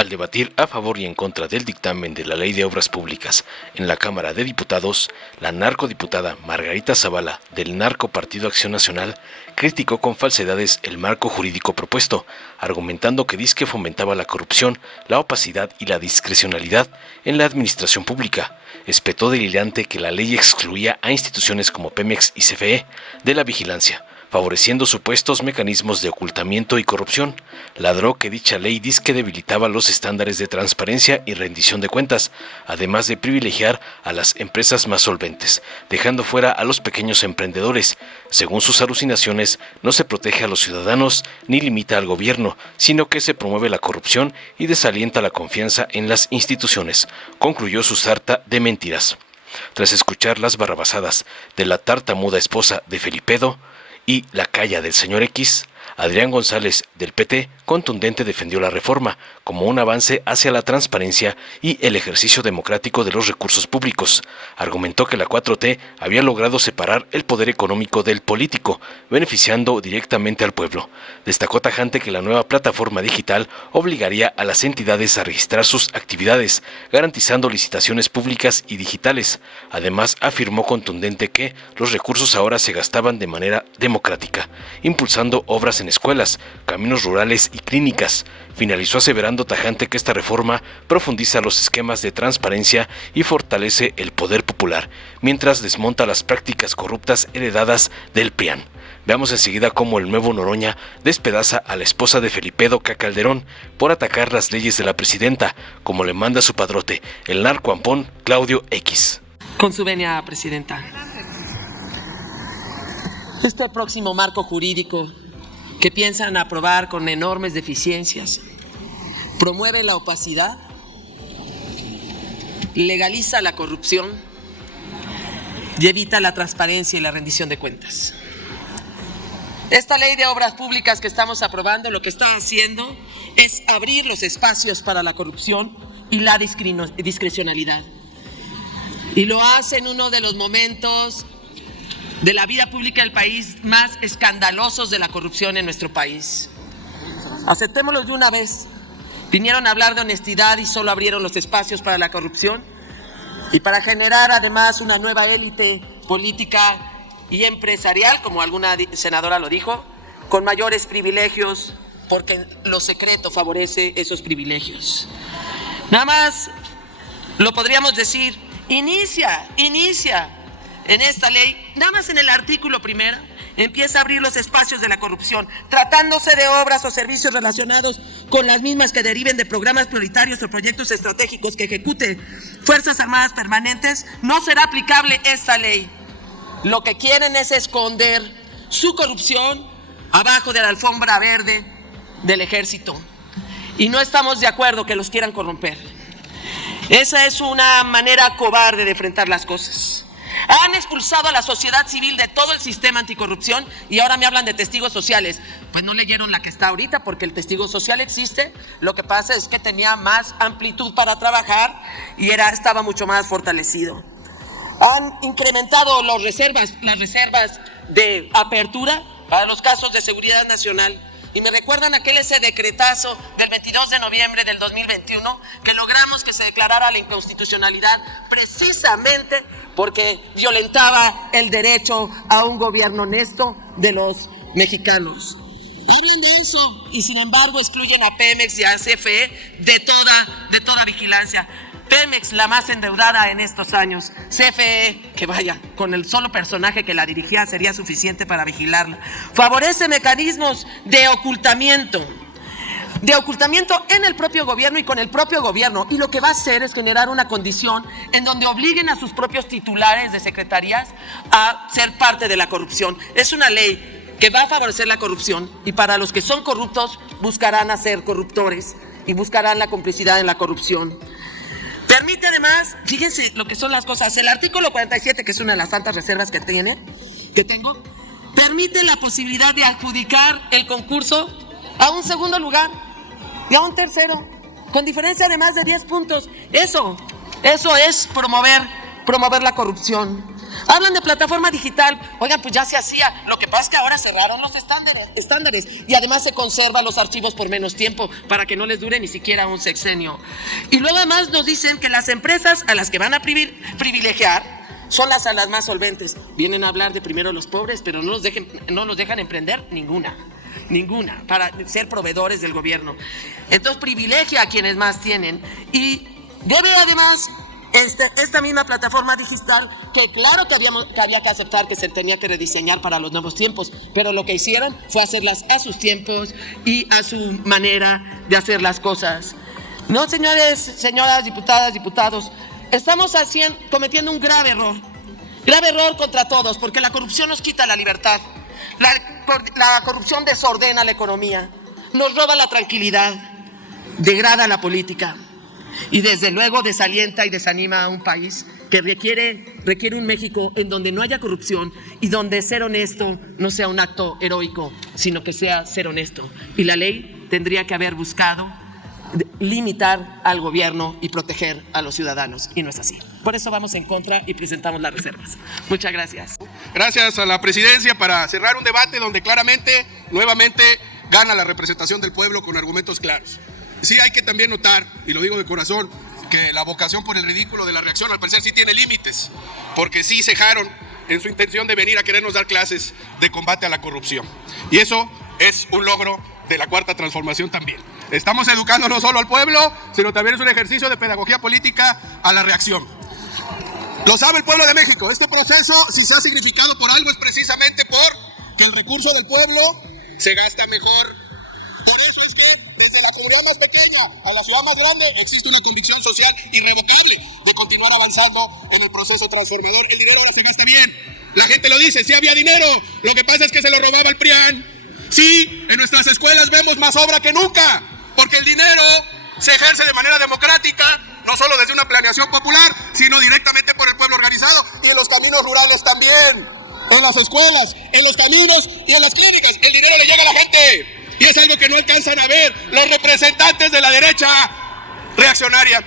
Al debatir a favor y en contra del dictamen de la Ley de Obras Públicas en la Cámara de Diputados, la narcodiputada Margarita Zavala, del Narco Partido Acción Nacional, criticó con falsedades el marco jurídico propuesto, argumentando que dizque fomentaba la corrupción, la opacidad y la discrecionalidad en la administración pública. Espetó delirante que la ley excluía a instituciones como Pemex y CFE de la vigilancia, favoreciendo supuestos mecanismos de ocultamiento y corrupción. Ladró que dicha ley dizque debilitaba los estándares de transparencia y rendición de cuentas, además de privilegiar a las empresas más solventes, dejando fuera a los pequeños emprendedores. Según sus alucinaciones, no se protege a los ciudadanos ni limita al gobierno, sino que se promueve la corrupción y desalienta la confianza en las instituciones, concluyó su sarta de mentiras. Tras escuchar las barrabasadas de la tartamuda esposa de Felipedo y la calla del señor X, Adrián González, del PT, contundente defendió la reforma como un avance hacia la transparencia y el ejercicio democrático de los recursos públicos. Argumentó que la 4T había logrado separar el poder económico del político, beneficiando directamente al pueblo. Destacó tajante que la nueva plataforma digital obligaría a las entidades a registrar sus actividades, garantizando licitaciones públicas y digitales. Además, afirmó contundente que los recursos ahora se gastaban de manera democrática, impulsando obras en escuelas, caminos rurales y clínicas. Finalizó aseverando tajante que esta reforma profundiza los esquemas de transparencia y fortalece el poder popular, mientras desmonta las prácticas corruptas heredadas del PRIAN. Veamos enseguida cómo el nuevo Noroña despedaza a la esposa de Felipedo Calderón por atacar las leyes de la presidenta, como le manda su padrote, el narcoampón Claudio X. Con su venia, presidenta. Este próximo marco jurídico que piensan aprobar con enormes deficiencias promueve la opacidad, legaliza la corrupción y evita la transparencia y la rendición de cuentas. Esta ley de obras públicas que estamos aprobando lo que está haciendo es abrir los espacios para la corrupción y la discrecionalidad. Y lo hace en uno de los momentos de la vida pública del país más escandalosos de la corrupción en nuestro país. Aceptémoslo de una vez. Vinieron a hablar de honestidad y solo abrieron los espacios para la corrupción y para generar además una nueva élite política y empresarial, como alguna senadora lo dijo, con mayores privilegios, porque lo secreto favorece esos privilegios. Nada más lo podríamos decir, inicia en esta ley, nada más en el artículo primero, empieza a abrir los espacios de la corrupción, tratándose de obras o servicios relacionados con las mismas que deriven de programas prioritarios o proyectos estratégicos que ejecute Fuerzas Armadas Permanentes, no será aplicable esta ley. Lo que quieren es esconder su corrupción abajo de la alfombra verde del ejército. Y no estamos de acuerdo que los quieran corromper. Esa es una manera cobarde de enfrentar las cosas. Han expulsado a la sociedad civil de todo el sistema anticorrupción y ahora me hablan de testigos sociales. Pues no leyeron la que está ahorita, porque el testigo social existe. Lo que pasa es que tenía más amplitud para trabajar y estaba mucho más fortalecido. Han incrementado las reservas de apertura para los casos de seguridad nacional. Y me recuerdan ese decretazo del 22 de noviembre del 2021 que logramos que se declarara la inconstitucionalidad precisamente porque violentaba el derecho a un gobierno honesto de los mexicanos. Hablan de eso y sin embargo excluyen a Pemex y a CFE de toda vigilancia. Pemex, la más endeudada en estos años. CFE, que vaya, con el solo personaje que la dirigía sería suficiente para vigilarla. Favorece mecanismos de ocultamiento en el propio gobierno y con el propio gobierno. Y lo que va a hacer es generar una condición en donde obliguen a sus propios titulares de secretarías a ser parte de la corrupción. Es una ley que va a favorecer la corrupción y para los que son corruptos buscarán hacer corruptores y buscarán la complicidad en la corrupción. Permite además, fíjense lo que son las cosas, el artículo 47, que es una de las tantas reservas que tengo, permite la posibilidad de adjudicar el concurso a un segundo lugar y a un tercero, con diferencia de más de 10 puntos. Eso es promover la corrupción. Hablan de plataforma digital. Oigan, pues ya se hacía. Lo que pasa es que ahora cerraron los estándares y además se conservan los archivos por menos tiempo para que no les dure ni siquiera un sexenio. Y luego además nos dicen que las empresas a las que van a privilegiar son a las más solventes. Vienen a hablar de primero los pobres, pero no los dejan emprender ninguna, para ser proveedores del gobierno. Entonces privilegia a quienes más tienen. Y yo veo además esta misma plataforma digital que claro que había que aceptar que se tenía que rediseñar para los nuevos tiempos, pero lo que hicieron fue hacerlas a sus tiempos y a su manera de hacer las cosas. No, señores, señoras diputadas, diputados, estamos cometiendo un grave error contra todos, porque la corrupción nos quita la libertad, la corrupción desordena la economía, nos roba la tranquilidad, degrada la política y desde luego desalienta y desanima a un país que requiere un México en donde no haya corrupción y donde ser honesto no sea un acto heroico, sino que sea ser honesto. Y la ley tendría que haber buscado limitar al gobierno y proteger a los ciudadanos, y no es así. Por eso vamos en contra y presentamos las reservas. Muchas gracias. Gracias a la presidencia para cerrar un debate donde claramente, nuevamente, gana la representación del pueblo con argumentos claros. Sí hay que también notar, y lo digo de corazón, que la vocación por el ridículo de la reacción al parecer sí tiene límites, porque sí cejaron en su intención de venir a querernos dar clases de combate a la corrupción. Y eso es un logro de la Cuarta Transformación también. Estamos educando no solo al pueblo, sino también es un ejercicio de pedagogía política a la reacción. Lo sabe el pueblo de México. Este proceso, si se ha significado por algo, es precisamente por que el recurso del pueblo se gasta mejor. Por eso es que desde la comunidad más pequeña a la ciudad más grande existe una convicción social irrevocable de continuar avanzando en el proceso transformador. El dinero ahora se gasta bien. La gente lo dice, sí había dinero, lo que pasa es que se lo robaba el PRIAN. Sí, en nuestras escuelas vemos más obra que nunca, porque el dinero se ejerce de manera democrática, no solo desde una planeación popular, sino directamente por el pueblo organizado, y en los caminos rurales también, en las escuelas, en los caminos y en las clínicas. El dinero le llega a la gente, y es algo que no alcanzan a ver los representantes de la derecha reaccionaria.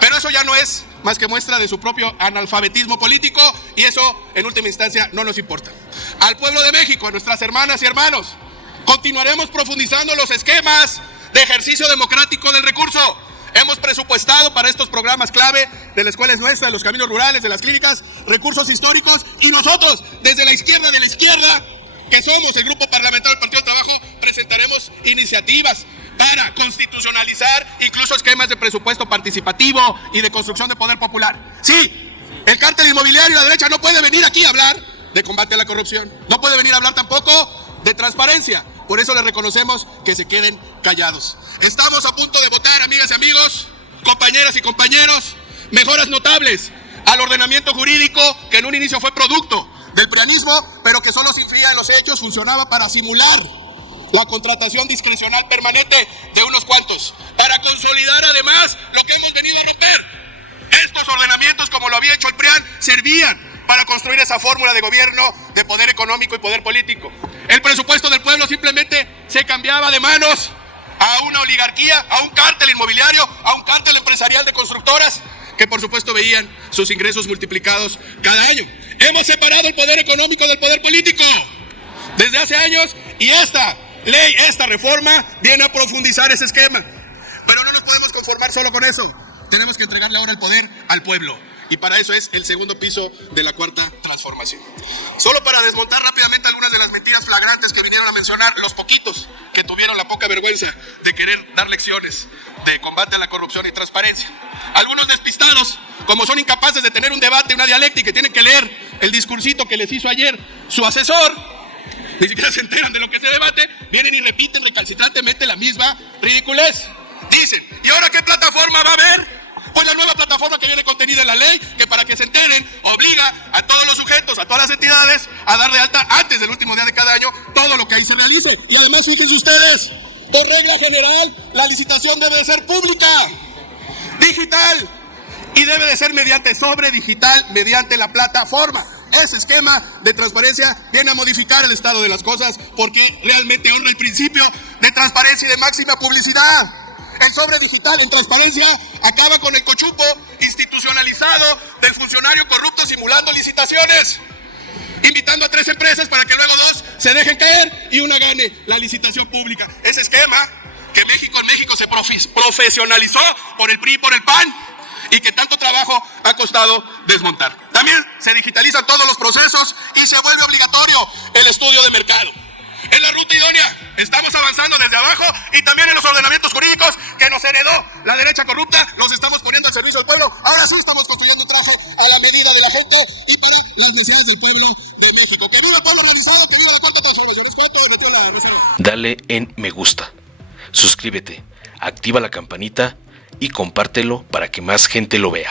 Pero eso ya no es más que muestra de su propio analfabetismo político, y eso en última instancia no nos importa. Al pueblo de México, a nuestras hermanas y hermanos, continuaremos profundizando los esquemas de ejercicio democrático del recurso. Hemos presupuestado para estos programas clave de la escuela es nuestra, de los caminos rurales, de las clínicas, recursos históricos, y nosotros, desde la izquierda de la izquierda, que somos el Grupo Parlamentario del Partido del Trabajo, presentaremos iniciativas para constitucionalizar incluso esquemas de presupuesto participativo y de construcción de poder popular. Sí, el cártel inmobiliario y la derecha no puede venir aquí a hablar de combate a la corrupción, no puede venir a hablar tampoco de transparencia. Por eso les reconocemos que se queden callados. Estamos a punto de votar, amigas y amigos, compañeras y compañeros, mejoras notables al ordenamiento jurídico que en un inicio fue producto del prianismo, pero que solo se infría en los hechos, funcionaba para simular la contratación discrecional permanente de unos cuantos, para consolidar además lo que hemos venido a romper. Estos ordenamientos, como lo había hecho el PRIAN, servían para construir esa fórmula de gobierno de poder económico y poder político. El presupuesto del pueblo simplemente se cambiaba de manos a una oligarquía, a un cártel inmobiliario, a un cártel empresarial de constructoras, que por supuesto veían sus ingresos multiplicados cada año. Hemos separado el poder económico del poder político desde hace años, y esta ley, esta reforma, viene a profundizar ese esquema. Pero no nos podemos conformar solo con eso. Tenemos que entregarle ahora el poder al pueblo. Y para eso es el segundo piso de la Cuarta Transformación. Solo para desmontar rápidamente algunas de las mentiras flagrantes que vinieron a mencionar los poquitos que tuvieron la poca vergüenza de querer dar lecciones de combate a la corrupción y transparencia. Algunos despistados, como son incapaces de tener un debate, una dialéctica, y tienen que leer el discursito que les hizo ayer su asesor, ni siquiera se enteran de lo que se debate, vienen y repiten recalcitrantemente la misma ridiculez. Dicen, ¿y ahora qué plataforma va a haber? Pues la nueva plataforma que viene contenida en la ley, que para que se enteren, obliga a todos los sujetos, a todas las entidades, a dar de alta antes del último día de cada año todo lo que ahí se realice. Y además, fíjense ustedes, por regla general, la licitación debe de ser pública, digital, y debe de ser mediante digital, mediante la plataforma. Ese esquema de transparencia viene a modificar el estado de las cosas, porque realmente honra el principio de transparencia y de máxima publicidad. el sobre digital en transparencia acaba con el cochupo institucionalizado del funcionario corrupto simulando licitaciones, invitando a 3 empresas para que luego 2 se dejen caer y una gane la licitación pública. Ese esquema que en México se profesionalizó por el PRI y por el PAN y que tanto trabajo ha costado desmontar. También se digitalizan todos los procesos y se vuelve obligatorio el estudio de mercado. En la ruta idónea estamos avanzando desde abajo y también en los ordenamientos jurídicos que nos heredó la derecha corrupta, los estamos poniendo al servicio del pueblo. Ahora sí estamos construyendo un traje a la medida de la gente y para las necesidades del pueblo de México. ¡Que viva el pueblo organizado! ¡Que viva la cuarta transformación! Dale en me gusta, suscríbete, activa la campanita y compártelo para que más gente lo vea.